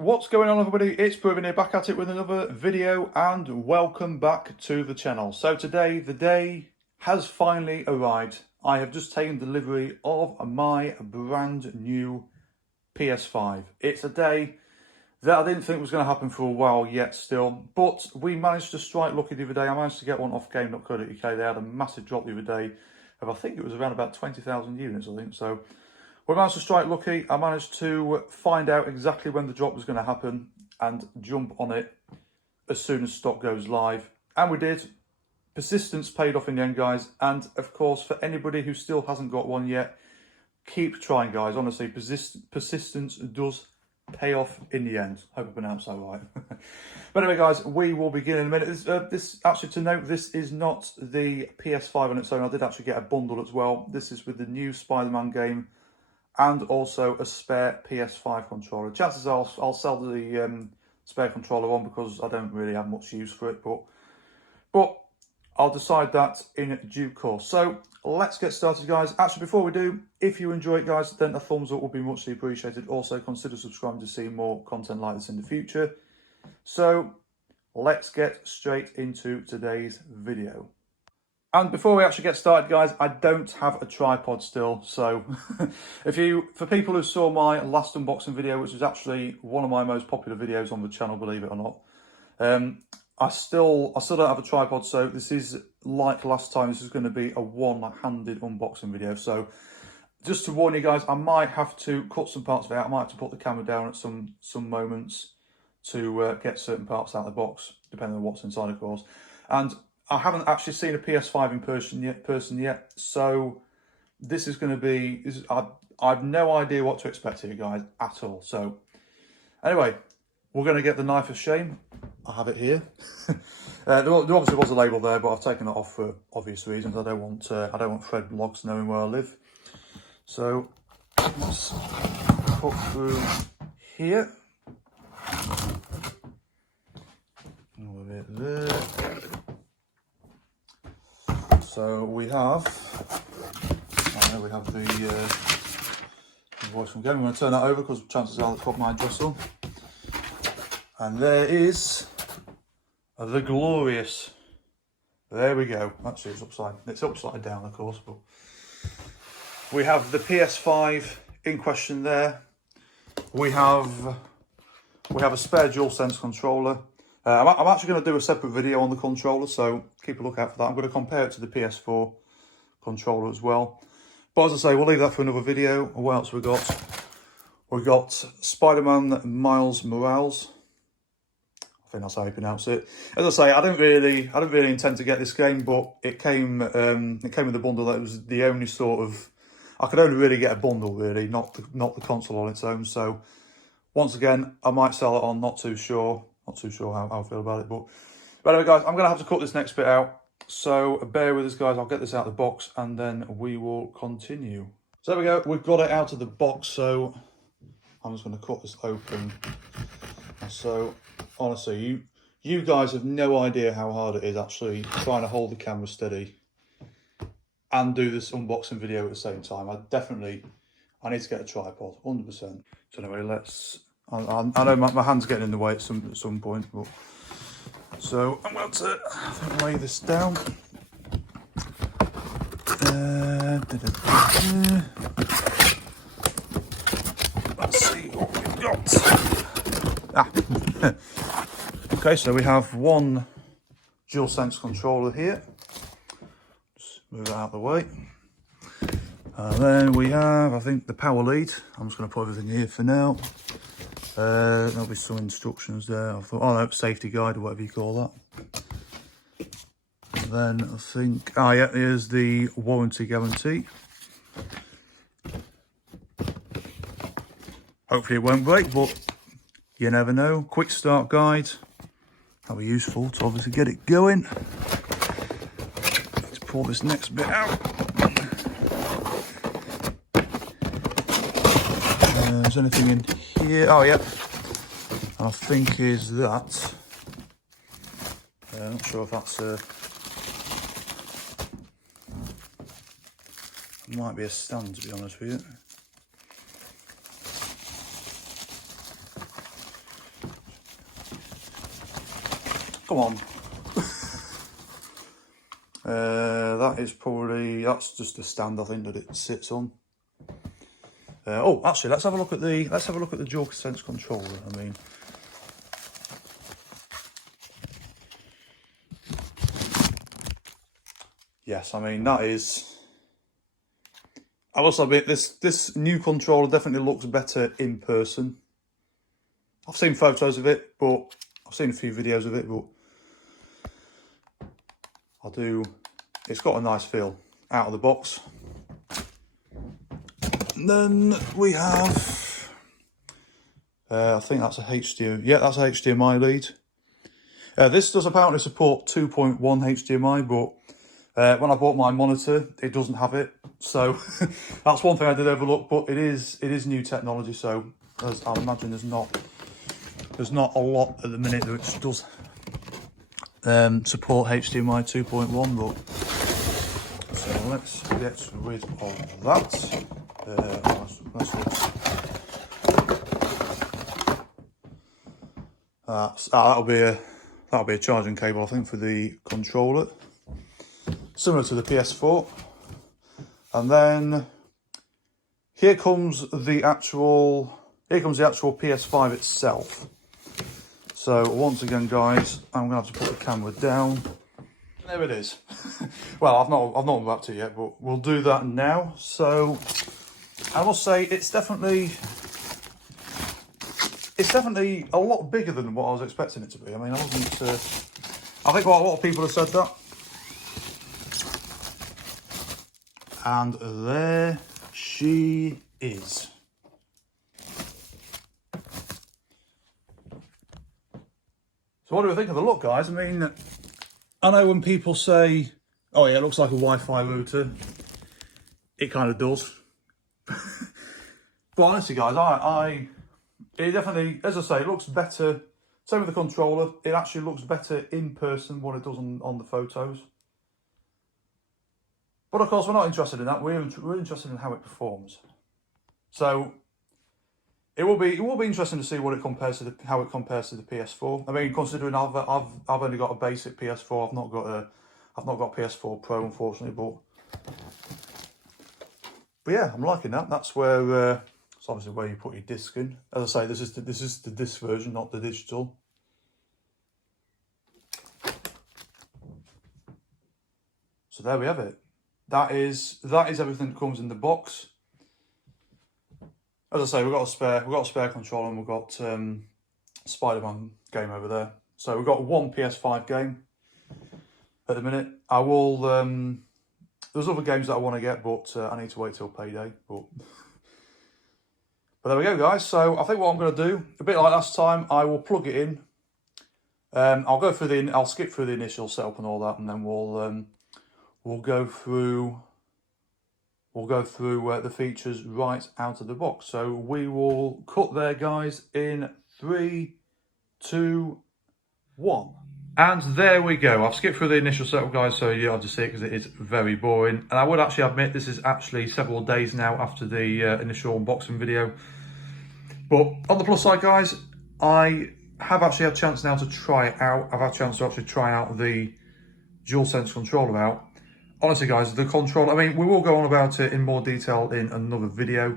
What's going on, everybody? It's Proven here, back at it with another video, and welcome back to the channel. So today, the day has finally arrived. I have just taken delivery of my brand new PS5. It's a day that I didn't think was going to happen for a while yet still, but we managed to strike lucky the other day. I managed to get one off game.co.uk. They had a massive drop the other day of, I think it was around about 20,000 units, I think. So we managed to strike lucky. I managed to find out exactly when the drop was going to happen and jump on it as soon as stock goes live. And we did. Persistence paid off in the end, guys. And of course, for anybody who still hasn't got one yet, keep trying, guys. Honestly, persistence does pay off in the end. Hope I pronounced that right. But anyway, guys, we will begin in a minute. This actually, to note, this is not the PS5 on its own. I did actually get a bundle as well. This is with the new Spider-Man game and also a spare PS5 controller. Chances are I'll sell the spare controller on because I don't really have much use for it, but I'll decide that in due course. So let's get started, guys. Actually, before we do, if you enjoy it, guys, then a thumbs up would be muchly appreciated. Also, consider subscribing to see more content like this in the future. So let's get straight into today's video. And before we actually get started, guys, I don't have a tripod still. So for people who saw my last unboxing video, which is actually one of my most popular videos on the channel, believe it or not, I still don't have a tripod. So this is like last time. This is going to be a one-handed unboxing video. So just to warn you guys, I might have to cut some parts of it out. I might have to put the camera down at some moments to get certain parts out of the box, depending on what's inside, of course. And I haven't actually seen a PS5 in person yet, so this is going to be, I've no idea what to expect here, guys, at all. So anyway, we're going to get the knife of shame. I have it here. There obviously was a label there, but I've taken it off for obvious reasons. I don't want Fred Blogs knowing where I live. So let's cut through here. A little bit there. So we have the voice from game. I'm going to turn that over because chances are the top might jostle. And there is the glorious. There we go. Actually, it's upside down, of course. But we have the PS5 in question there. We have a spare DualSense controller. I'm actually going to do a separate video on the controller, so keep a lookout for that. I'm going to compare it to the PS4 controller as well. But as I say, we'll leave that for another video. What else we got? We've got Spider-Man Miles Morales. I think that's how you pronounce it. As I say, I don't really intend to get this game, but it came with a bundle that was the only sort of, I could only really get a bundle really, not the console on its own. So once again, I might sell it on. Not too sure how I feel about it, but anyway, guys, I'm gonna have to cut this next bit out, so bear with us, guys. I'll get this out of the box and then we will continue. So there we go, we've got it out of the box, so I'm just going to cut this open. So honestly, you guys have no idea how hard it is actually trying to hold the camera steady and do this unboxing video at the same time. I need to get a tripod, 100%. So anyway, I know my hand's getting in the way at some point, but so I'm going to lay this down. Let's see what we've got. Okay, so we have one DualSense controller here. Just move that out of the way. And then we have, I think, the power lead. I'm just going to put everything here for now. There'll be some instructions there. I thought, oh no, safety guide or whatever you call that. And then I think, yeah, here's the warranty guarantee. Hopefully it won't break, but you never know. Quick start guide. That'll be useful to obviously get it going. Let's pull this next bit out. Is anything in here? Oh, yeah. And I think is that. I'm not sure if that's might be a stand, to be honest with you. Come on. That's just the stand I think that it sits on. Oh, actually, let's have a look at the DualSense controller. I mean, yes, I mean that is. I must admit, this new controller definitely looks better in person. I've seen photos of it, but I've seen a few videos of it, but it's got a nice feel out of the box. And then we have, I think that's a HDMI, yeah, that's a HDMI lead. This does apparently support 2.1 HDMI, but when I bought my monitor, it doesn't have it. So that's one thing I did overlook, but it is new technology. So as I imagine there's not a lot at the minute which does support HDMI 2.1, but so let's get rid of that. That'll be a charging cable, I think, for the controller, similar to the PS4. And then here comes the actual PS5 itself. So once again, guys, I'm gonna have to put the camera down. There it is. Well, I've not unwrapped it yet, but we'll do that now. So I must say it's definitely a lot bigger than what I was expecting it to be. I mean, I think quite a lot of people have said that. And there she is. So what do we think of the look, guys? I mean, I know when people say, oh yeah, it looks like a Wi-Fi router, it kind of does. But honestly, guys, it definitely, as I say, it looks better. Same with the controller, it actually looks better in person than what it does on the photos. But of course, we're not interested in that. We're interested in how it performs. So it will be interesting to see what it compares to how it compares to the PS4. I mean, considering I've only got a basic PS4, I've not got a PS4 Pro, unfortunately. But yeah, I'm liking that. That's where it's obviously where you put your disc in. As I say, this is the disc version, not the digital. So there we have it. That is everything that comes in the box. As I say, we've got a spare controller, and we've got Spider-Man game over there. So we've got one PS5 game at the minute. I will. There's other games that I want to get, but I need to wait till payday. But there we go, guys. So I think what I'm going to do, a bit like last time, I will plug it in. I'll skip through the initial setup and all that, and then we'll go through the features right out of the box. So we will cut there, guys, in 3, 2, 1. And there we go. I've skipped through the initial setup, guys, so you have to see it because it is very boring. And I would actually admit this is actually several days now after the initial unboxing video. But on the plus side, guys, I have actually had a chance now to try it out. I've had a chance to actually try out the DualSense controller out. Honestly, guys, the controller, I mean, we will go on about it in more detail in another video.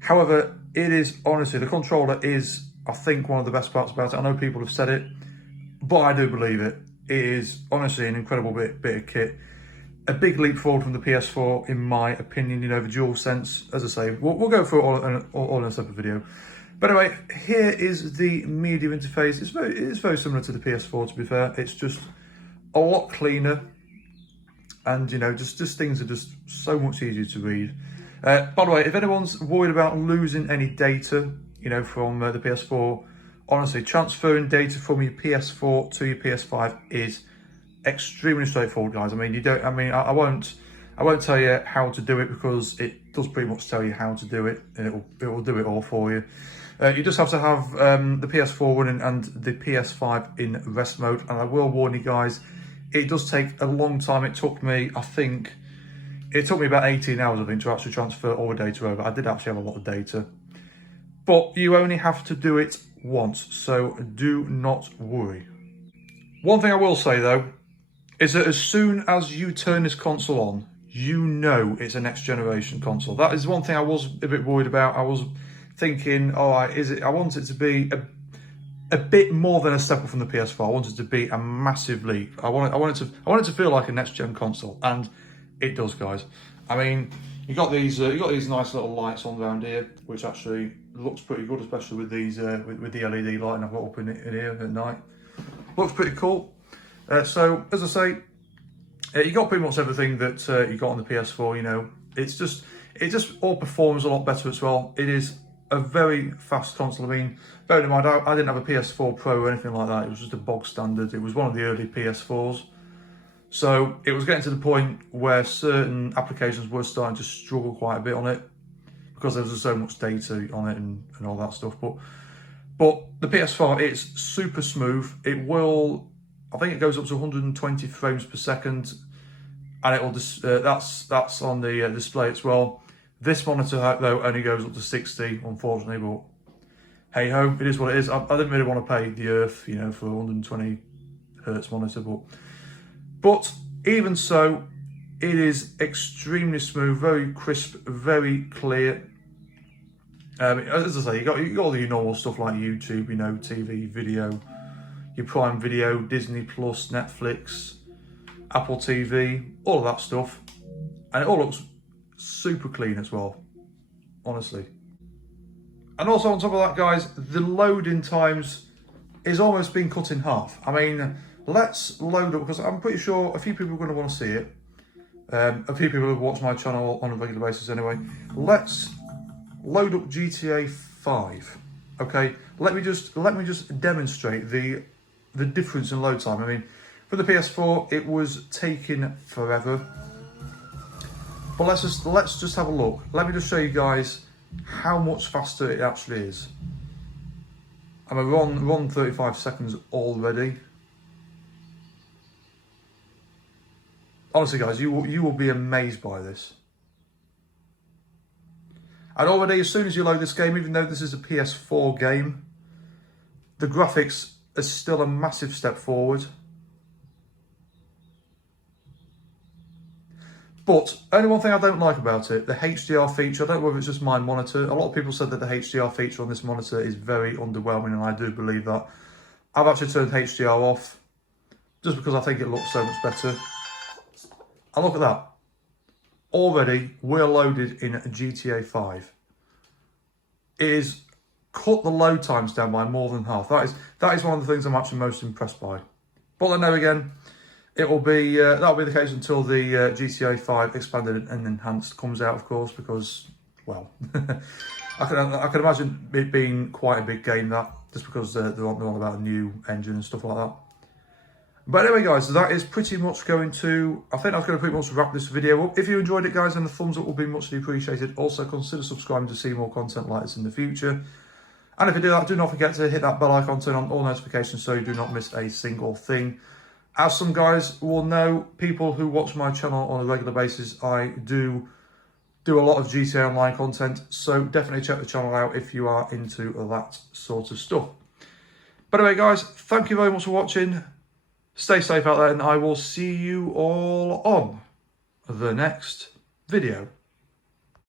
However, it is, honestly, the controller is, I think, one of the best parts about it. I know people have said it, but I do believe it. It is, honestly, an incredible bit of kit. A big leap forward from the PS4, in my opinion, you know, the DualSense. As I say, we'll go through it all in a separate video. But anyway, here is the media interface. It's very similar to the PS4, to be fair. It's just a lot cleaner. And, you know, just things are just so much easier to read. By the way, if anyone's worried about losing any data, you know, from the PS4, honestly, transferring data from your PS4 to your PS5 is extremely straightforward, guys. I mean, I won't tell you how to do it because it does pretty much tell you how to do it, and it will do it all for you. You just have to have the PS4 running and the PS5 in rest mode. And I will warn you guys, it does take a long time. It took me, I think, about 18 hours, I think, to actually transfer all the data over. I did actually have a lot of data. But you only have to do it once, so do not worry. One thing I will say though, is that as soon as you turn this console on, you know it's a next generation console. That is one thing I was a bit worried about. I was thinking, all right, I want it to be a bit more than a step up from the PS4. I want it to be a massive leap. I want it to feel like a next gen console, and it does, guys. I mean, you got these nice little lights on around here, which actually looks pretty good, especially with these with the LED lighting I've got up in here at night. Looks pretty cool. So as I say, you got pretty much everything that you got on the PS4. You know, it just all performs a lot better as well. It is a very fast console. I mean, bear in mind, I didn't have a PS4 Pro or anything like that. It was just a bog standard. It was one of the early PS4s. So it was getting to the point where certain applications were starting to struggle quite a bit on it because there was just so much data on it and all that stuff. But the PS4, it's super smooth. It will, I think it goes up to 120 frames per second, and it will just that's on the display as well. This monitor though only goes up to 60, unfortunately, but hey ho, it is what it is. I didn't really want to pay the earth, you know, for a 120 hertz monitor, but even so, it is extremely smooth, very crisp, very clear. As I say, you got all your normal stuff like YouTube, you know, TV, video, your Prime Video, Disney Plus, Netflix, Apple TV, all of that stuff, and it all looks super clean as well, honestly. And also on top of that, guys, the loading times is almost being cut in half. I mean, let's load up, because I'm pretty sure a few people are going to want to see it. A few people who watch my channel on a regular basis anyway. Let's load up GTA 5. Okay, let me just demonstrate the difference in load time. I mean, for the PS4, it was taking forever. But let's just have a look. Let me just show you guys how much faster it actually is. I'm on 35 seconds already. Honestly, guys, you will be amazed by this. And already, as soon as you load this game, even though this is a PS4 game, the graphics are still a massive step forward. But only one thing I don't like about it, the HDR feature. I don't know whether it's just my monitor. A lot of people said that the HDR feature on this monitor is very underwhelming, and I do believe that. I've actually turned HDR off just because I think it looks so much better. And look at that. Already, we're loaded in GTA 5. It is cut the load times down by more than half. That is one of the things I'm actually most impressed by. But then again, it will be that'll be the case until the GTA 5 expanded and enhanced comes out, of course, because, well, I can imagine it being quite a big game, that, just because they're on about a new engine and stuff like that. But anyway, guys, that is pretty much going to, I think that's going to pretty much wrap this video up. If you enjoyed it, guys, then the thumbs up will be muchly appreciated. Also, consider subscribing to see more content like this in the future. And if you do that, do not forget to hit that bell icon, turn on all notifications so you do not miss a single thing. As some guys will know, people who watch my channel on a regular basis, I do a lot of GTA Online content. So definitely check the channel out if you are into that sort of stuff. But anyway, guys, thank you very much for watching. Stay safe out there, and I will see you all on the next video.